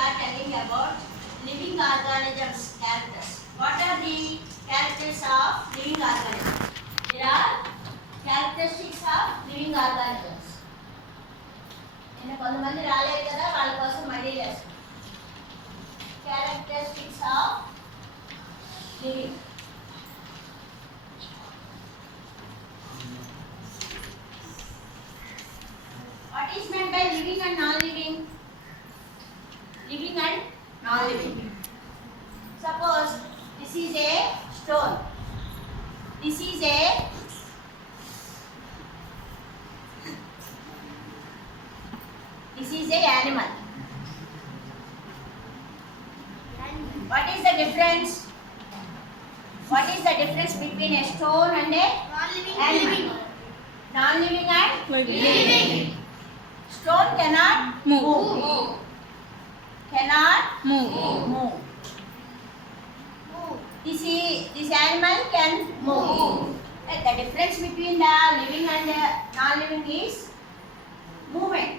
are telling about living organisms characters. What are the characters of living organisms? There are characteristics of living organisms. కొంతమంది రాలేదు కదా వాళ్ళ కోసం మళ్ళీ చేస్తాం. Characteristics of living. What is meant by living and non-living? Living and non-living. Suppose this is a stone. This is a animal. What is the difference? What is the difference between a stone and a non-living? Non-living and living. Stone cannot move. Cannot move. This animal can move. The difference between the living and the non-living is movement.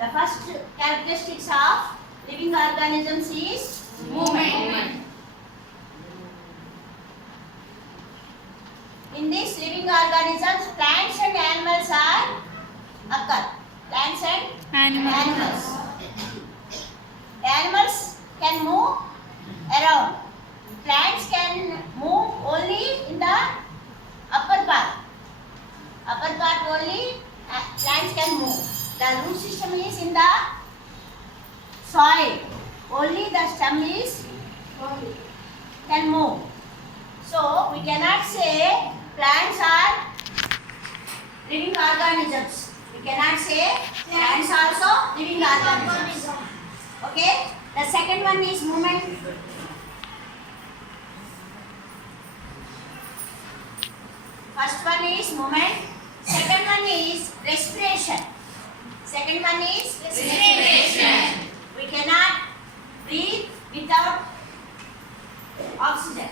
The first characteristics of living organisms is movement. In these living organisms, plants and animals are occur. Plants and animals. The animals can move around. Plants can move only in the upper part. Upper part only plants can move. The root system is in the soil. Only the stem is can move. So we cannot say plants are living organisms. We cannot say plants also living organisms. Okay. The second one is movement. First one is movement. Second one is respiration. Second one is respiration. We cannot breathe without oxygen.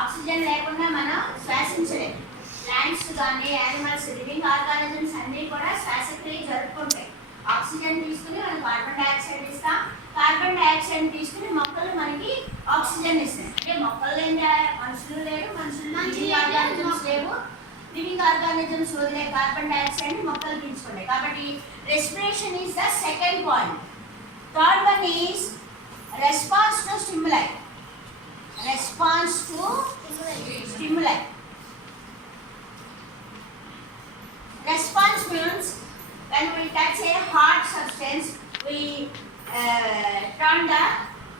Oxygen లేకుండా మనం శ్వాసించలేము. Plants కానీ animals living organisms అన్నీ కూడా శ్వాసక్రియ జరుపుకుంటాయి. Oxygen తీసుకుని మనం carbon dioxide ఇస్తాం. Carbon dioxide తీసుకుని మొక్కలు మనకి ఆక్సిజన్ ఇస్తాయి. అంటే మొక్కలు లేని మనుషులు లేరు, మనుషులు లివింగ్ ఆర్గానిజమ్స్ లేవు. లివింగ్ ఆర్గానిజమ్స్ వదిలే కార్బన్ డైఆక్సైడ్ మొక్కలు తీసుకుంటాయి. కాబట్టి respiration is the second point. Third one is response to stimuli. Response to stimuli. Response means when we touch a hard substance, we turn the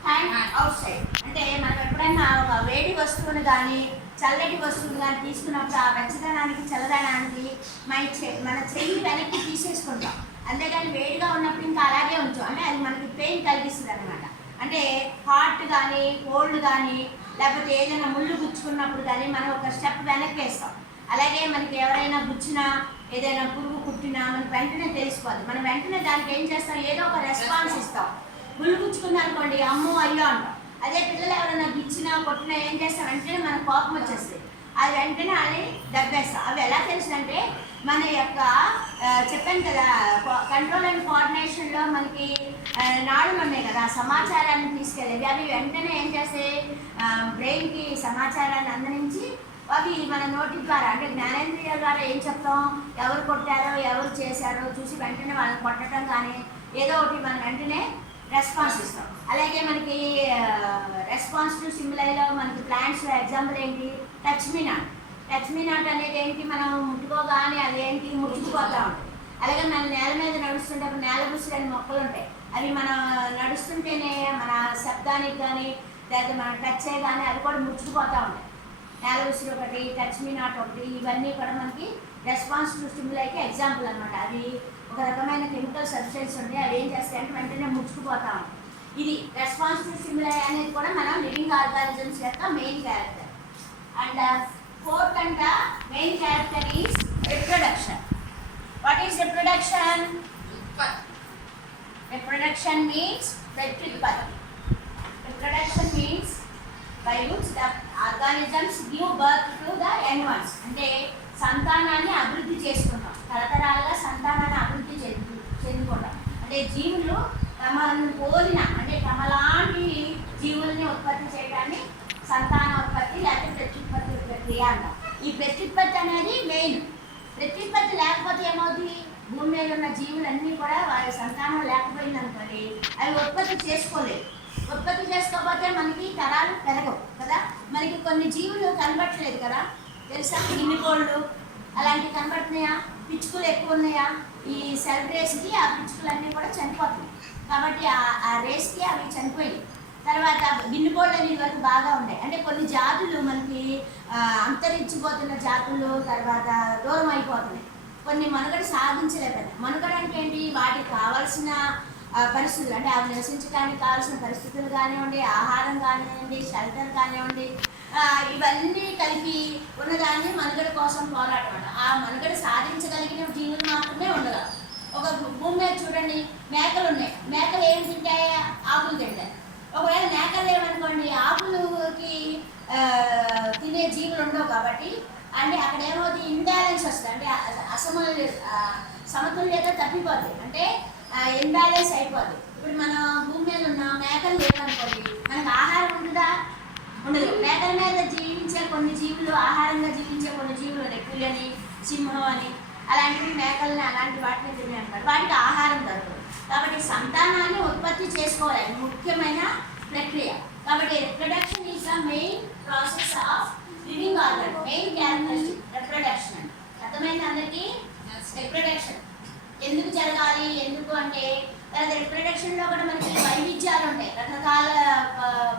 hand outside. అంటే మనం ఎప్పుడైనా ఒక వేడి వస్తువుని కానీ చల్లటి వస్తువుని కానీ తీసుకున్నప్పుడు ఆ వెచ్చదనానికి చల్లదనానికి మన చెయ్యి వెనక్కి తీసేసుకుంటాం. అంతేగాని వేడిగా ఉన్నప్పుడు ఇంకా అలాగే ఉంచాం. అంటే అది మనకి పెయిన్ కలిగిస్తుంది అనమాట. అంటే హాట్ కానీ కోల్డ్ కానీ లేకపోతే ఏదైనా ముళ్ళు గుచ్చుకున్నప్పుడు కానీ మనం ఒక స్టెప్ వెనక్కి వేస్తాం. అలాగే మనకి ఎవరైనా గుచ్చినా ఏదైనా పురుగు కుట్టినా మనకి వెంటనే తెలిసిపోద్ది. మనం వెంటనే దానికి ఏం చేస్తాం, ఏదో ఒక రెస్పాన్స్ ఇస్తాం. ముళ్ళు గుచ్చుకుంది అనుకోండి, అమ్మో అయ్యో అంటాం. అదే పిల్లలు ఎవరైనా గిచ్చినా కొట్టినా ఏం చేస్తాం, వెంటనే మనకు కోపం వచ్చేస్తుంది. అది వెంటనే అది దెబ్బేస్తాం. అవి ఎలా తెలుసుంటే మన యొక్క చెప్పాను కదా కంట్రోల్ అండ్ కోఆర్డినేషన్లో మనకి నాడులు ఉన్నాయి కదా, సమాచారాన్ని తీసుకెళ్ళేవి. అవి వెంటనే ఏం చేస్తాయి, బ్రెయిన్కి సమాచారాన్ని అందించి అవి మన నోటి ద్వారా అంటే జ్ఞానేంద్రియాల ద్వారా ఏం చెప్తాం, ఎవరు కొట్టారో ఎవరు చేశారో చూసి వెంటనే వాళ్ళని కొట్టడం కానీ ఏదో ఒకటి మనం వెంటనే రెస్పాన్స్ ఇస్తాం. అలాగే మనకి రెస్పాన్స్ టు స్టిమ్యులైలో మనకి ప్లాంట్స్లో ఎగ్జాంపుల్ ఏంటి, touch me not. Touch me not అనేది ఏంటి, మనం ముట్టుకోగానే అదేంటి ముట్టుకుపోతూ ఉంటుంది. అలాగే మన నేల మీద నడుస్తుంటే నేల బుసులని మొక్కలు ఉంటాయి. అవి మనం నడుస్తుంటేనే మన శబ్దానికి కానీ లేదా మన టచ్ కానీ అవి కూడా ముచ్చుకుపోతూ ఉంటాయి. నేల బుసులు ఒకటి, టచ్ మీ నాట్ ఒకటి, ఇవన్నీ కూడా మనకి రెస్పాన్స్ టు స్టిమ్యులైకి ఎగ్జాంపుల్ అనమాట. అవి ఒక రకమైన కెమికల్ సబ్స్టెన్స్ ఉంటాయి. అవి ఏం చేస్తాయంటే వెంటనే ముచ్చుకుపోతూ ఉంటాయి. ఇది రెస్పాన్స్ టు స్టిమ్యులై అనేది కూడా మనం లివింగ్ ఆర్గానిజమ్స్ యొక్క main character. And fourth and main character is reproduction. What is reproduction? Reproduction means birth. Reproduction means by which the organisms give birth to the young ones. అంటే సంతానాన్ని అభివృద్ధి చేసుకుంటాం, తరతరాలుగా సంతానాన్ని అభివృద్ధి చెందుకుంటాం. అంటే జీవులు తమను పోలిన అంటే ఉత్పత్తి చేయడాన్ని సంతానోత్పత్తి లేకపోతే ప్రత్యుత్పత్తి ప్రక్రియ అంటాం. ఈ ప్రత్యుత్పత్తి అనేది మెయిన్. ప్రత్యుత్పత్తి లేకపోతే ఏమవుతుంది, భూమి మీద ఉన్న జీవులన్నీ కూడా వారి సంతానం లేకపోయింది అనుకోండి, అవి ఉత్పత్తి చేసుకోలేదు. ఉత్పత్తి చేసుకోకపోతే మనకి తరాలు పెరగవు కదా. మనకి కొన్ని జీవులు కనబట్టలేదు కదా, తెలుసా? గిన్నెకోళ్ళు అలాంటివి కనబడుతున్నాయా? పిచ్చుకలు ఎక్కువ ఉన్నాయా? ఈ సెల్ రేస్కి ఆ పిచ్చుకలన్నీ కూడా చనిపోతున్నాయి. కాబట్టి ఆ రేస్కి అవి చనిపోయాయి. తర్వాత గిన్నెకోళ్ళు అనేది వరకు బాగా ఉంటాయి. అంటే కొన్ని జాతులు మనకి అంతరించిపోతున్న జాతులు తర్వాత దూరం అయిపోతున్నాయి. కొన్ని మనుగడ సాధించలేకపోయినాయి. మనుగడ అంటే ఏంటి? వాటికి కావాల్సిన పరిస్థితులు, అంటే అవి నివసించడానికి కావాల్సిన పరిస్థితులు కానివ్వండి, ఆహారం కానివ్వండి, షెల్టర్ కానివ్వండి, ఇవన్నీ కలిపి ఉన్నదాన్ని మనుగడ కోసం పోరాటం అంట. ఆ మనుగడ సాధించగలిగిన జీవులు మాత్రమే ఉండగా. ఒక భూమి మీద చూడండి, మేకలు ఉన్నాయి. మేకలు ఏం తింటాయి? ఆకులు తింటాయి. ఒకవేళ మేకలు లేవనుకోండి, ఆకులకి తినే జీవులు ఉండవు. కాబట్టి అంటే అక్కడ ఏమవుతుంది, ఇంబ్యాలెన్స్ వస్తుంది. అంటే సమతుల్యత తప్పిపోతుంది. అంటే ఇంబ్యాలెన్స్ అయిపోతుంది. ఇప్పుడు మనం భూమి మీద ఉన్న మేకలు లేవనుకోండి, మనకు ఆహారం ఉంటుందా? ఉండదు. మేకల మీద జీవించే కొన్ని జీవులు, ఆహారంగా జీవించే కొన్ని జీవులు ఉన్నాయి. పులి, సింహం అని అలాంటివి మేకల్ని అలాంటి వాటిని తిని అంటారు. వాటికి ఆహారం దొరకదు. కాబట్టి సంతానాన్ని ఉత్పత్తి చేసుకోవాలి, ముఖ్యమైన ప్రక్రియ. కాబట్టి reproduction is the main process of living organ. Main characteristic reproduction అండి. అర్థమైంది అందరికీ? రిప్రొడక్షన్ ఎందుకు జరగాలి, ఎందుకు అంటే తర్వాత రిప్రొడక్షన్లో కూడా మనకి వైవిధ్యాలు ఉంటాయి, రకరకాల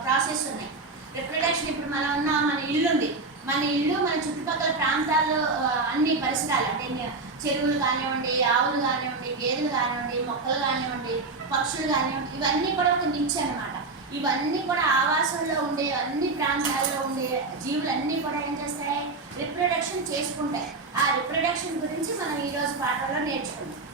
ప్రాసెస్ ఉన్నాయి. రిప్రొడక్షన్ ఇప్పుడు మనం ఉన్న మన ఇల్లు ఉంది. మన ఇల్లు మన చుట్టుపక్కల ప్రాంతాల్లో అన్ని పరిసరాలు, అంటే చెరువులు కానివ్వండి, ఆవులు కానివ్వండి, గేదెలు కానివ్వండి, మొక్కలు కానివ్వండి, పక్షులు కానివ్వండి, ఇవన్నీ కూడా ఒక నిత్యం అన్నమాట. ఇవన్నీ కూడా ఆవాసంలో ఉండే అన్ని ప్రాంతాల్లో ఉండే జీవులన్నీ కూడా ఏం చేస్తాయి? రిప్రొడక్షన్ చేసుకుంటాయి. ఆ రిప్రొడక్షన్ గురించి మనం ఈరోజు పాఠంలో నేర్చుకుంటాం.